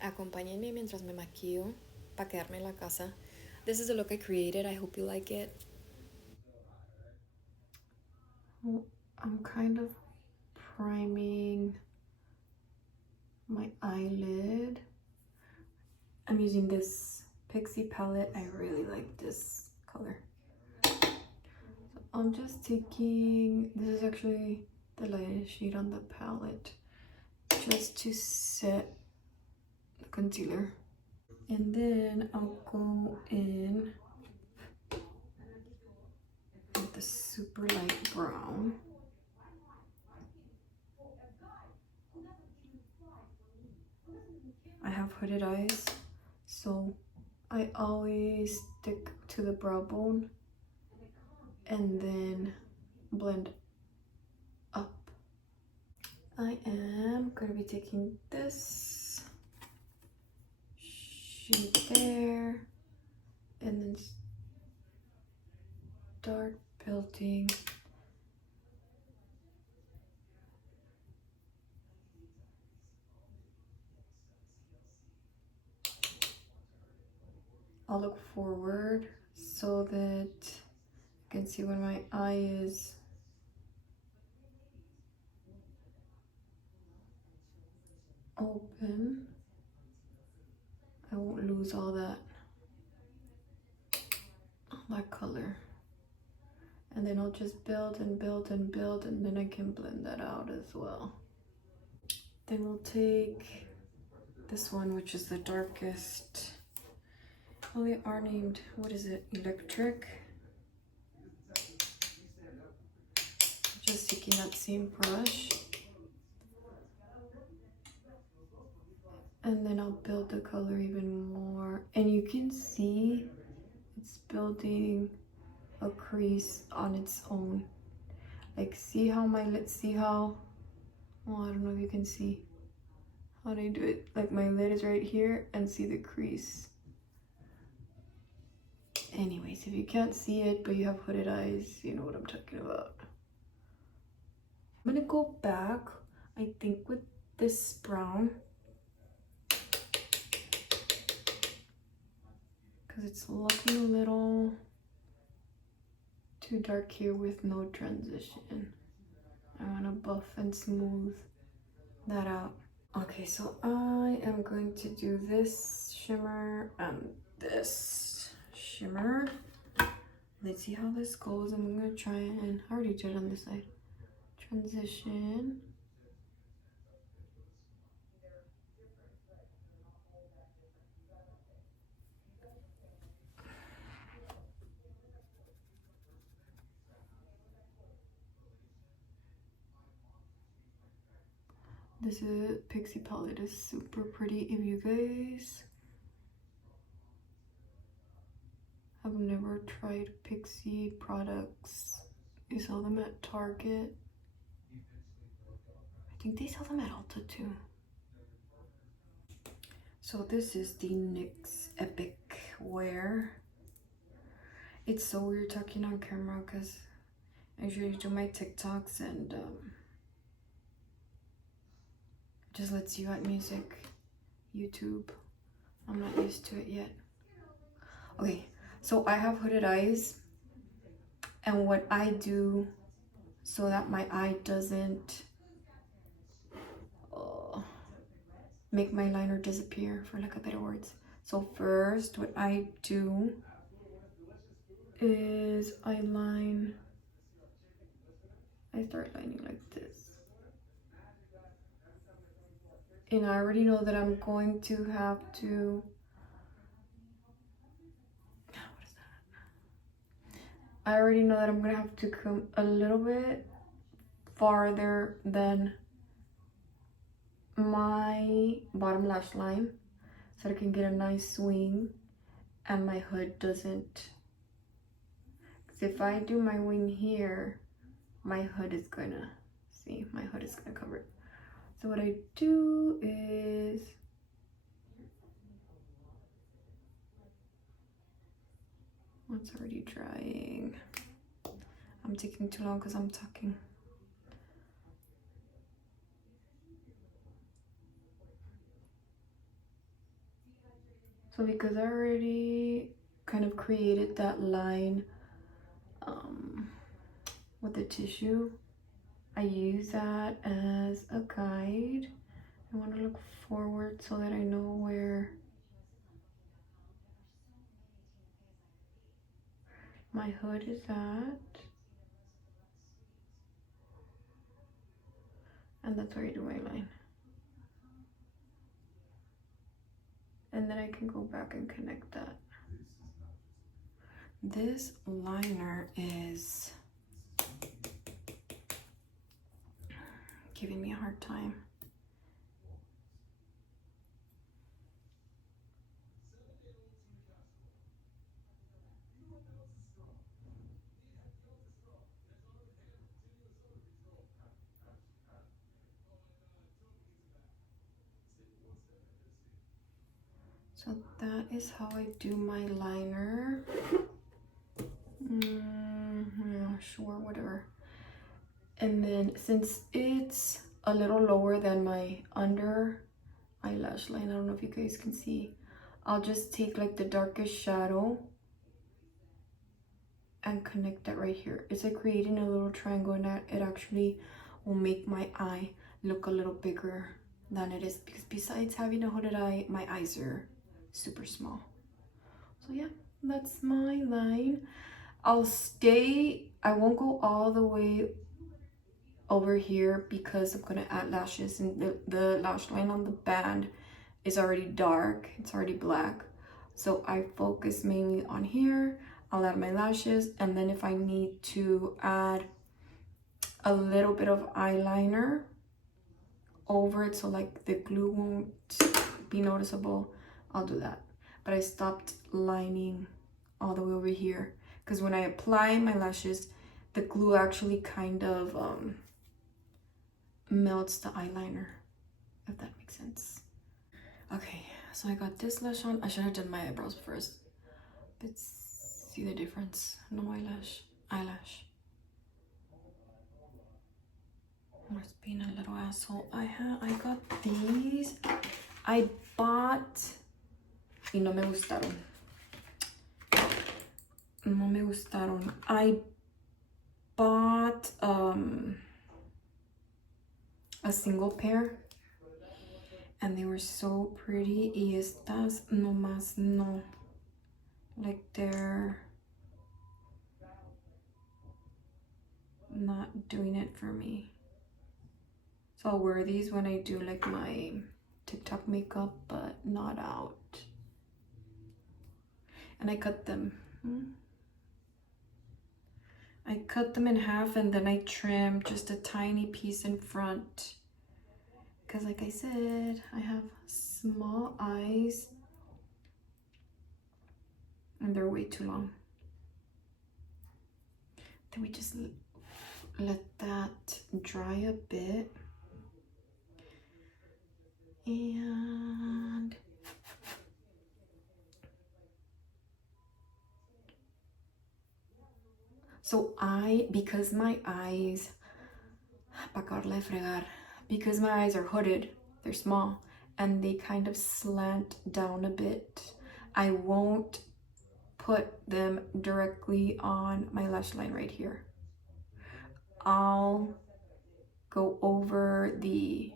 Acompáñenme mientras me maquillo para quedarme en la casa. This is the look I created. I hope you like it. Well, I'm kind of priming my eyelid. I'm using this Pixie palette. I really like this color. So I'm just taking, this is actually the lightest shade on the palette, just to set the concealer. And then I'll go in with the super light brown. I have hooded eyes, so I always stick to the brow bone and then blend up. I am going to be taking this shade there and then start building I'll look forward so that you can see when my eye is open, I won't lose all that color. And then I'll just build and build and build, and then I can blend that out as well. Then we'll take this one, which is the darkest. Well, they are named, what is it, electric. Just taking that same brush. And then I'll build the color even more. And you can see it's building a crease on its own. Like, see how my lid, see how, well, I don't know if you can see how they do it. Like, my lid is right here, and see the crease. Anyways, if you can't see it but you have hooded eyes, you know what I'm talking about. I'm gonna go back, I think, with this brown, because it's looking a little too dark here with no transition. I want to buff and smooth that out. Okay, so I am going to do this shimmer and this shimmer. Let's see how this goes. I'm gonna try and I already did it on this side. Transition. This is Pixie palette is super pretty. If you guys have never tried Pixie products, you sell them at Target. I think they sell them at Ulta too. So this is the NYX Epic Wear. It's so weird talking on camera because I usually do my TikToks and it just lets you at music, YouTube. I'm not used to it yet. Okay, so I have hooded eyes, and what I do so that my eye doesn't make my liner disappear, for lack of better words. So first, what I do is I start lining like this. And I already know that I'm going to have to, what is that? I already know that I'm gonna have to come a little bit farther than my bottom lash line so I can get a nice swing and my hood doesn't, because if I do my wing here, my hood is gonna, see, my hood is gonna cover it. So what I do is it's already drying. I'm taking too long because I'm talking. So because I already kind of created that line with the tissue, I use that as a guide. I want to look forward so that I know where my hood is at. And that's where I do my line. And then I can go back and connect that. This liner is giving me a hard time. So that is how I do my liner. Yeah, sure, whatever. And then since it's a little lower than my under eyelash line, I don't know if you guys can see, I'll just take like the darkest shadow and connect that right here. It's like creating a little triangle, and that it actually will make my eye look a little bigger than it is, because besides having a hooded eye, my eyes are super small. So yeah, that's my line. I won't go all the way over here because I'm gonna add lashes, and the lash line on the band is already dark, it's already black. So I focus mainly on here. I'll add my lashes, and then if I need to add a little bit of eyeliner over it so like the glue won't be noticeable, I'll do that. But I stopped lining all the way over here because when I apply my lashes, the glue actually kind of melts the eyeliner, if that makes sense. Okay, so I got this lash on. I should have done my eyebrows first, but see the difference? No eyelash. I was being a little asshole. I got these. I bought y no me gustaron. No me gustaron. I bought a single pair, and they were so pretty. Y estas nomás no. Like they're not doing it for me. So I'll wear these when I do like my TikTok makeup, but not out. And I cut them. I cut them in half, and then I trim just a tiny piece in front. Because like I said, I have small eyes and they're way too long. Then we just let that dry a bit. And so because my eyes, because my eyes are hooded, they're small, and they kind of slant down a bit, I won't put them directly on my lash line right here. I'll go over the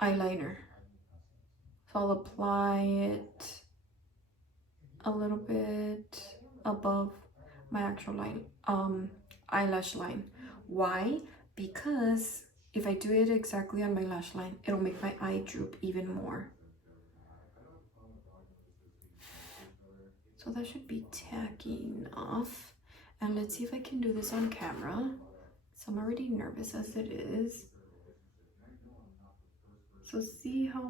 eyeliner. So I'll apply it a little bit above my actual line, eyelash line. Why? Because if I do it exactly on my lash line, it'll make my eye droop even more. So that should be tacky enough. And let's see if I can do this on camera. So I'm already nervous as it is. So see how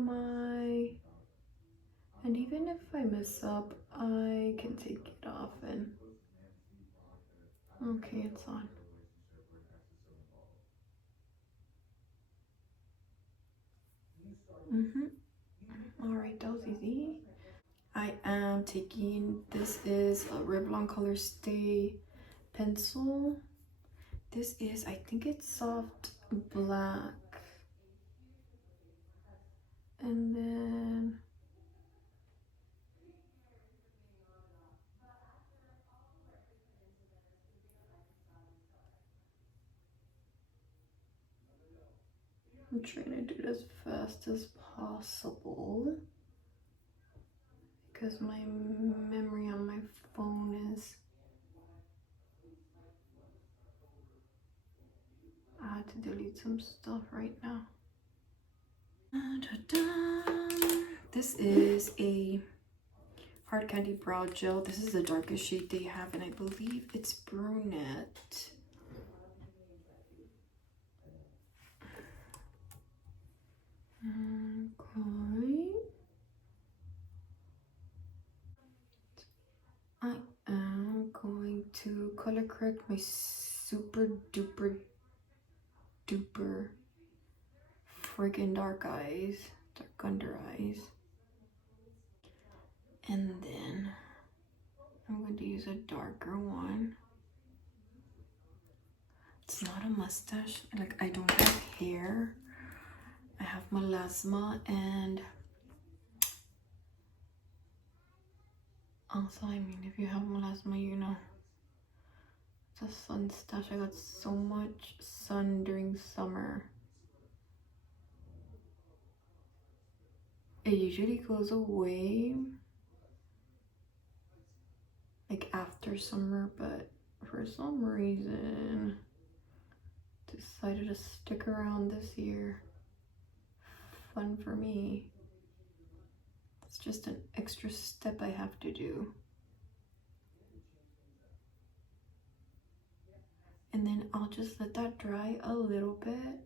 and even if I mess up, I can take it off and, okay, it's on. All right, that was easy. I am taking, this is a Revlon Color Stay pencil. This is, I think it's soft black. I'm trying to do it as fast as possible because my memory on my phone is... I had to delete some stuff right now. This is a hard candy brow gel. This is the darkest shade they have, and I believe it's brunette. Okay. I am going to color correct my super duper duper friggin' dark eyes, dark under eyes. And then I'm going to use a darker one. It's not a mustache, like I don't have hair. I have melasma, and also, I mean, if you have melasma, you know, it's a sun stash. I got so much sun during summer. It usually goes away like after summer, but for some reason decided to stick around this year. Fun for me. It's just an extra step I have to do. And then I'll just let that dry a little bit.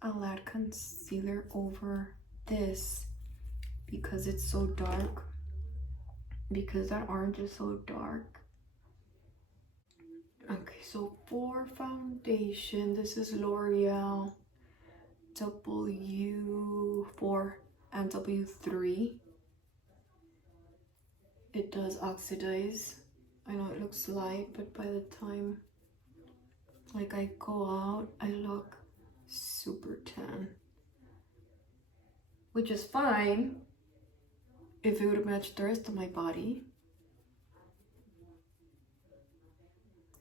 I'll add concealer over this because it's so dark. Because that orange is so dark. Okay, so for foundation, this is L'Oreal W4 and W3. It does oxidize. I know it looks light, but by the time like I go out, I look super tan. Which is fine if it would have matched the rest of my body.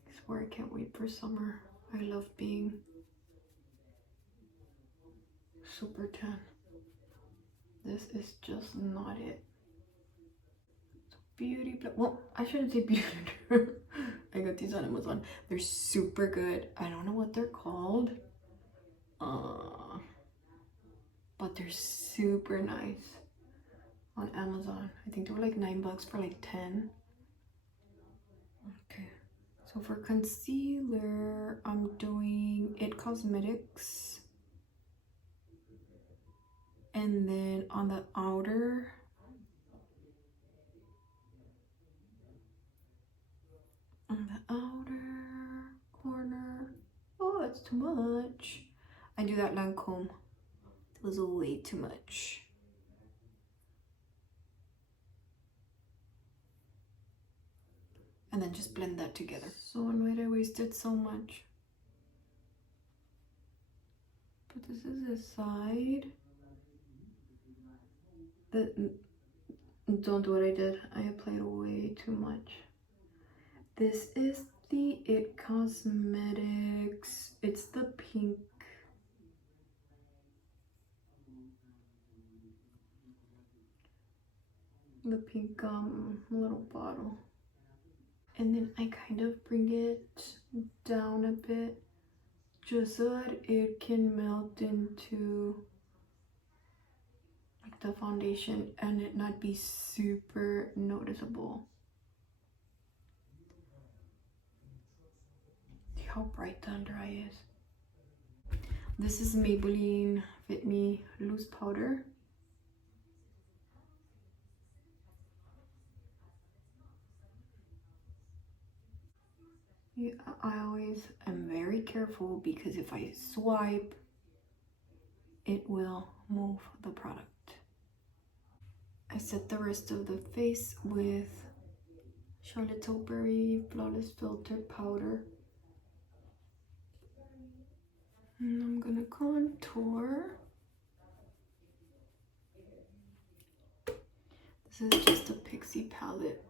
I swear I can't wait for summer. I love being super tan. This is just not it. So beauty, well, I shouldn't say beauty blender. I got these on Amazon. They're super good. I don't know what they're called. But they're super nice on Amazon. I think they were like $9 for like 10. Okay. So for concealer, I'm doing It Cosmetics. And then on the outer, corner, oh, that's too much. I do that Lancome. It was way too much. And then just blend that together. So annoyed I wasted so much. But this is the side. Don't do what I did. I applied way too much. This is the It Cosmetics. It's the pink. The pink little bottle. And then I kind of bring it down a bit just so that it can melt into like the foundation and it not be super noticeable. See how bright the under eye is. This is Maybelline Fit Me Loose Powder. Yeah, I always am very careful because if I swipe, it will move the product. I set the rest of the face with Charlotte Tilbury Flawless Filter Powder. And I'm gonna contour. This is just a Pixie palette.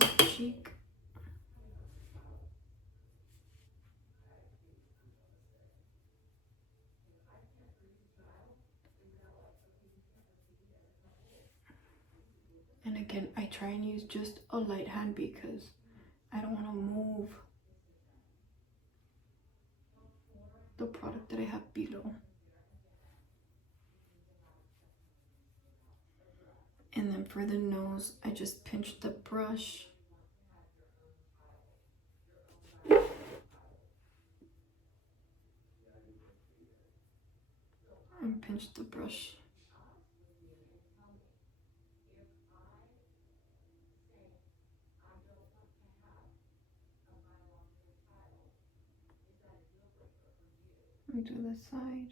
my cheek. And again, I try and use just a light hand because I don't want to move the product that I have below. And then for the nose, I just pinch the brush. And pinch the brush. And to the side.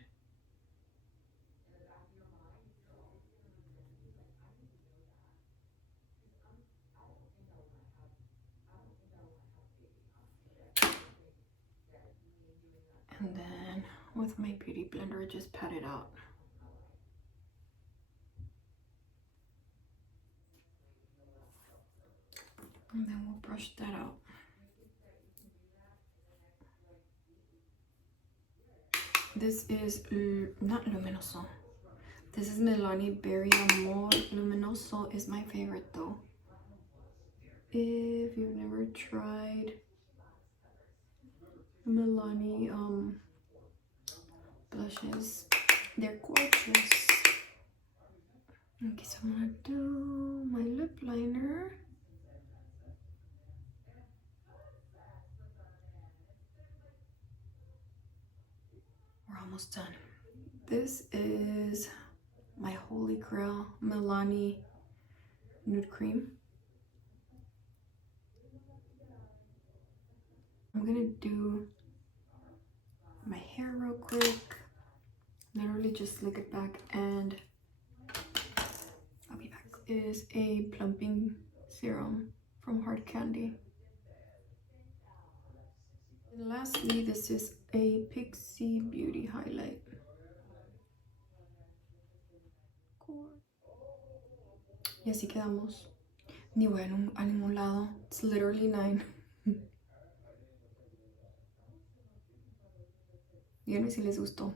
And then with my beauty blender, just pat it out. And then we'll brush that out. This is not Luminoso. This is Milani Berry Amor. Luminoso is my favorite though. If you've never tried Milani blushes, they're gorgeous. Okay, so I'm gonna do my lip liner. We're almost done. This is my holy grail Milani nude cream. I'm gonna do my hair real quick. Literally just slick it back and I'll be back. Is a plumping serum from Hard Candy. And lastly, this is a Pixie Beauty highlight. Y así quedamos. Ni voy a ningún lado. It's literally 9. Díganme si les gustó.